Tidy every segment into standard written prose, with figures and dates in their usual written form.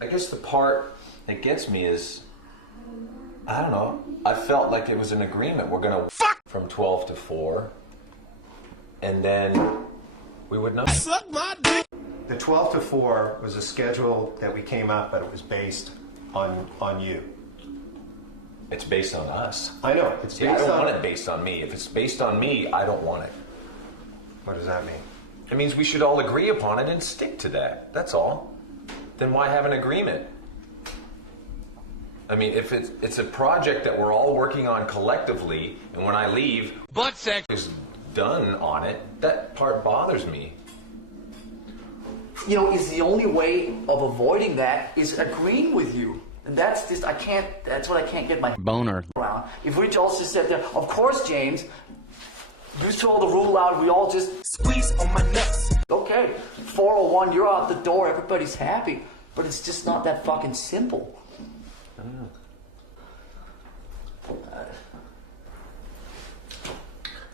I guess the part that gets me is, I don't know, I felt like it was an agreement. We're gonna fuck from 12 to 4, and then we would not. Suck my dick. The 12 to 4 was a schedule that we came up, but it was based on you. It's based on us. I know. It's See, based I don't on want it based on me. If it's based on me, I don't want it. What does that mean? It means we should all agree upon it and stick to that. That's all. Then why have an agreement? I mean, if it's a project that we're all working on collectively, and when I leave, Butt sex is done on it, that part bothers me. You know, is the only way of avoiding that is agreeing with you. And that's just, that's what I can't get my boner around. If we all just sit there, of course, James, you throw the rule out, we all just squeeze on my nuts. okay, 401, you're out the door, everybody's happy. But it's just not that fucking simple. I don't know.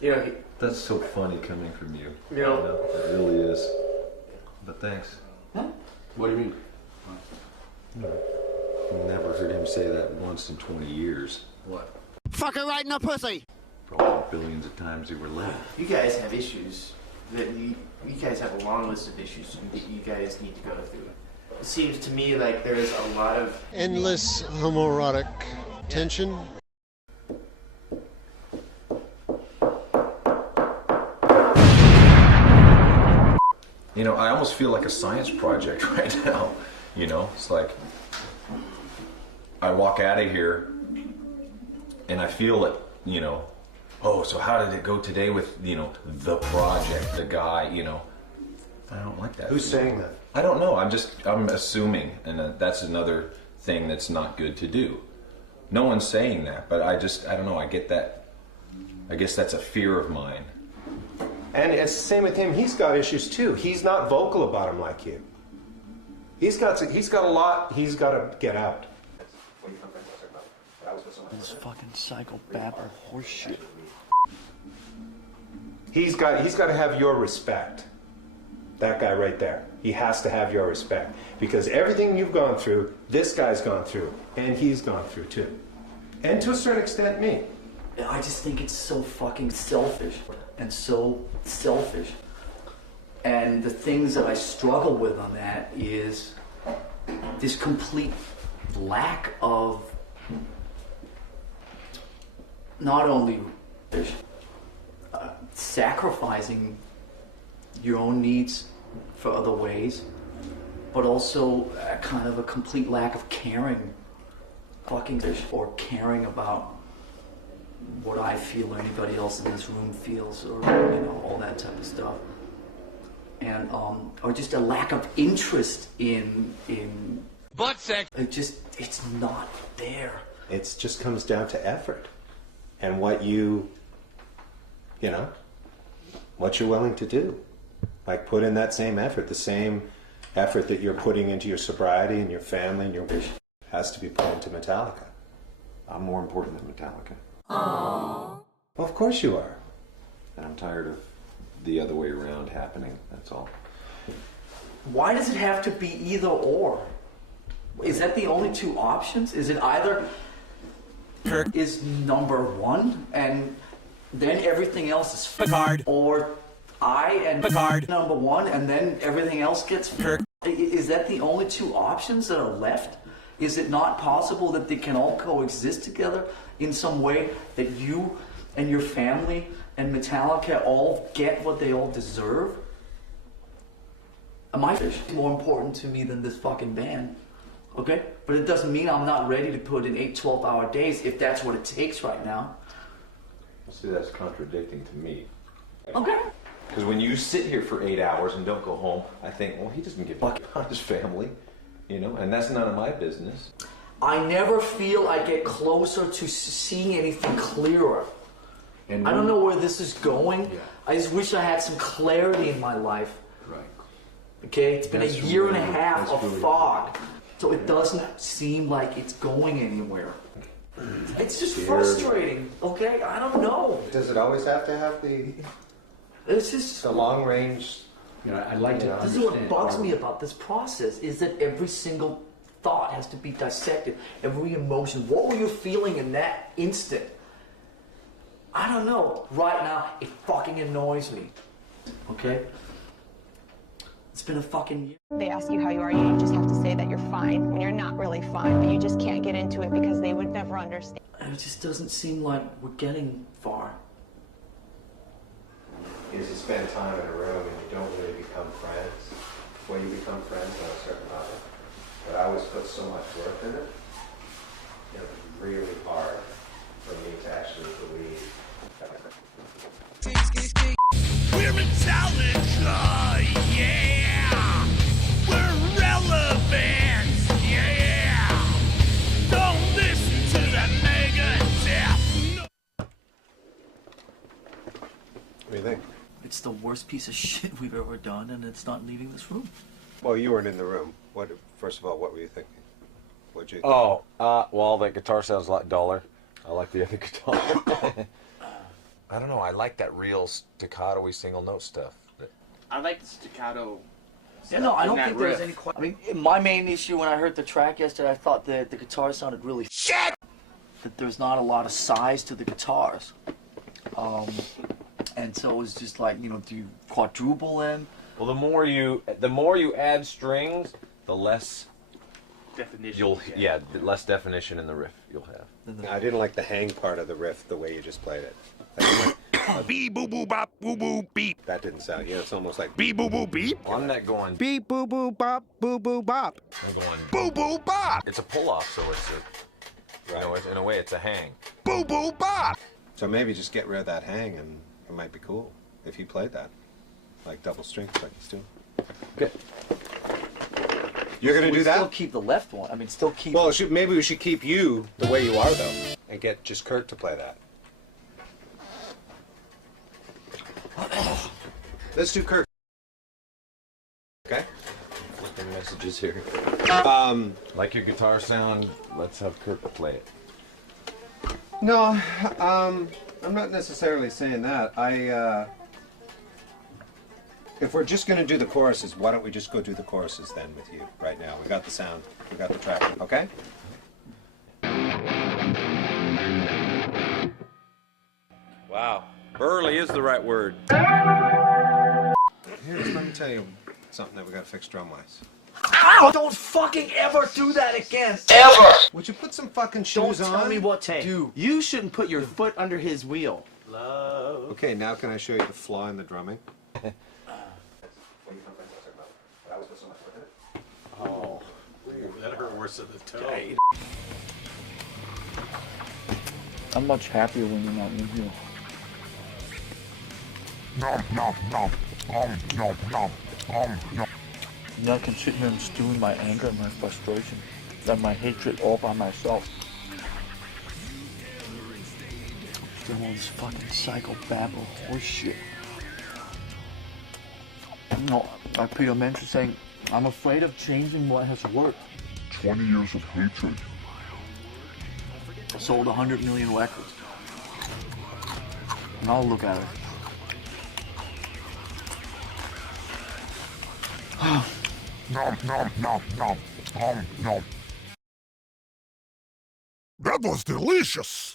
Yeah. That's so funny coming from you. Yeah. It really is. But thanks. Huh? What do you mean? Never heard him say that once in 20 years. What? Fuck her right in the pussy. Probably billions of times you were late. You guys have issues that you guys have a long list of issues that you guys need to go through. It seems to me like there's a lot of endless homoerotic tension. You know, I almost feel like a science project right now. You know, it's like I walk out of here and I feel it, you know, oh, so how did it go today with, you know, the project, the guy, you know. I don't like that. Who's saying that? I don't know. I'm assuming, and that's another thing that's not good to do. No one's saying that, but I don't know. I get that. I guess that's a fear of mine. And it's the same with him. He's got issues too. He's not vocal about them like you. He's got a lot he's got to get out. This fucking psychobabble horseshit. He's got to have your respect. That guy right there. He has to have your respect. Because everything you've gone through, this guy's gone through. And he's gone through too. And to a certain extent, me. I just think it's so fucking selfish. And so selfish. And the things that I struggle with on that is this complete lack of not only sacrificing your own needs for other ways, but also kind of a complete lack of caring, or caring about what I feel or anybody else in this room feels, or you know, all that type of stuff, and or just a lack of interest in butt sex. It's not there. It just comes down to effort and what you know, what you're willing to do. Like put in that same effort, the same effort that you're putting into your sobriety and your family and your wish has to be put into Metallica. I'm more important than Metallica. Aww. Well, of course you are. And I'm tired of the other way around happening, that's all. Why does it have to be either or? Is that the only two options? Is it either is number one and then everything else is Picard, or I and Picard number one and then everything else gets Kirk? Is that the only two options that are left? Is it not possible that they can all coexist together in some way, that you and your family and Metallica all get what they all deserve? My fish is more important to me than this fucking band, okay? But it doesn't mean I'm not ready to put in 8 12-hour days if that's what it takes right now. See, that's contradicting to me. Okay. Because when you sit here for 8 hours and don't go home, I think, well, he doesn't give a fuck about his family, you know, and that's none of my business. I never feel I get closer to seeing anything clearer. And I don't know where this is going. Yeah. I just wish I had some clarity in my life. Right. Okay, it's been That's a year and a really- half that's of really- fog, so it doesn't seem like it's going anywhere. It's just Scary. frustrating. Okay, I don't know. Does it always have to have the It's just long range? You know, I'd like to this is understand. what bugs me about this process is that every single thought has to be dissected. Every emotion. What were you feeling in that instant? I don't know. Right now, it fucking annoys me. Okay? It's been a fucking year. They ask you how you are, you just have to say that you're fine when you're not really fine, but you just can't get into it because they would never understand. And it just doesn't seem like we're getting far. Is you spend time in a room and you don't really become friends. Well, you become friends on a certain level. But I always put so much work in it. It was really hard for me to actually believe. We're Metallica, yeah. We're relevant, yeah. Don't listen to that Megadeth. No. What do you think? It's the worst piece of shit we've ever done, and it's not leaving this room. Well, you weren't in the room. First of all, what were you thinking? What'd you think? Oh, well, the guitar sounds a lot duller. I like the other guitar. I don't know. I like that real staccato-y single note stuff. I like the staccato. Yeah, no, I in don't that think there's riff. any. I mean, my main issue when I heard the track yesterday, I thought that the guitar sounded really shit. That there's not a lot of size to the guitars, and so it was just like, you know, do you quadruple them? Well, the more you add strings, the less Definition. the less definition in the riff you'll have. I didn't like the hang part of the riff, the way you just played it. Beep boo boo bop boo boo beep. That didn't sound, it's almost like Beep boo boo beep. Well, I'm not going. Beep boo boo bop boo boo bop. I'm going. Boo boo bop. It's a pull off, so it's a. You know, in a way, it's a hang. Boo boo bop. So maybe just get rid of that hang and it might be cool if you played that. Like double strings like he's doing. Good. You're going to do Still that? keep the left one. I mean, still keep. Well, maybe we should keep you the way you are, though, and get just Kurt to play that. Let's do Kurt. Okay? Flipping messages here. Like your guitar sound, let's have Kurt play it. No, I'm not necessarily saying that. If we're just going to do the choruses, why don't we just go do the choruses then with you right now? We got the sound, we got the track, okay? Wow. Burly is the right word. Here's, let me tell you something that we got to fix drum-wise. Ow! Don't fucking ever do that again. Ever. Would you put some fucking Don't shoes on? tell me what to do. You shouldn't put your foot under his wheel. Okay, now can I show you the flaw in the drumming? Oh. That hurt worse than the toe. I'm much happier when you're not in here. Now I can sit here and stew in my anger and my frustration and my hatred all by myself. Still all this fucking psychobabble horseshit. No, like Peter mentioned saying, I'm afraid of changing what has worked. 20 years of hatred. Sold 100 million records. Now look at it. That was delicious.